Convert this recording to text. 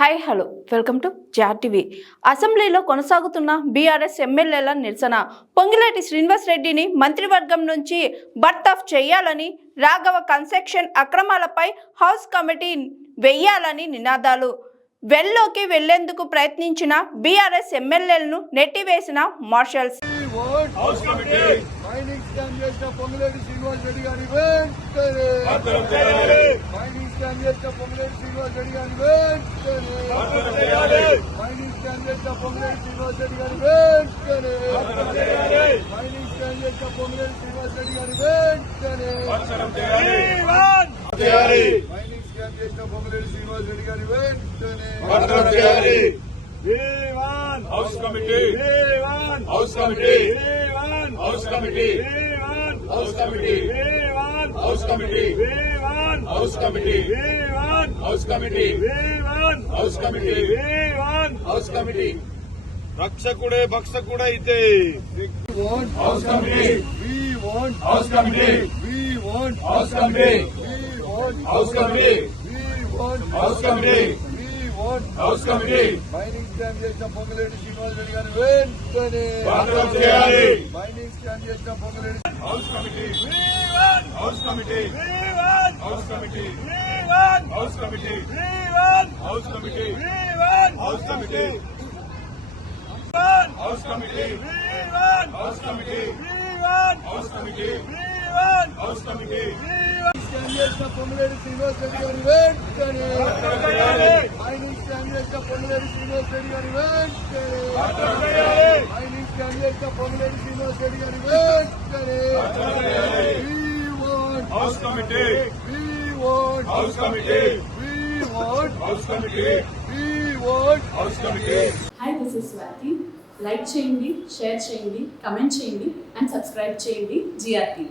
Hi hello welcome to జాటీవీ. అసెంబ్లీలో కొనసాగుతున్న బీఆర్ఎస్ ఎమ్మెల్యేల నిరసన. పొంగిలేటి శ్రీనివాస్ రెడ్డిని మంత్రివర్గం నుంచి బర్తరఫ్ చేయాలని, రాఘవ కన్స్ట్రక్షన్ అక్రమాలపై హౌస్ కమిటీ వేయాలని నినాదాలు. వెల్లోకి వెళ్లేందుకు ప్రయత్నించిన బీఆర్ఎస్ ఎమ్మెల్యేలను నెట్టివేసిన marshals. House committee. House committee. House committee. House committee. House committee. House committee. House committee. House committee. House committee. రక్షకుడే భక్షకుడే అయితే House committee. We want House committee. We want House committee. We want House committee. We want House committee. House committee mining scam చేసిన పొంగులేటి శ్రీనివాస్ రెడ్డి గారిని వెంటనే బర్తరఫ్ చేయాలి. Mining scam చేసిన Ponguleti house committee. House committee. House committee. House committee. House committee. House committee. House committee. House committee. House committee. House committee. Scam చేసిన పొంగులేటి శ్రీనివాస్ రెడ్డి గారిని వెంటనే mining scam చేసిన పొంగులేటి శ్రీనివాస్ రెడ్డి గారిని వెంటనే మైనింగ్ స్కామ్ చేసిన పొంగులేటి శ్రీనివాస్ రెడ్డి గారిని వెంటనే house committee. House committee. House committee. House committee. Hi, this is Swathi. Like చేయండి, షేర్ చేయండి, కమెంట్ చేయండి అండ్ సబ్స్క్రైబ్ చేయండి GRTV.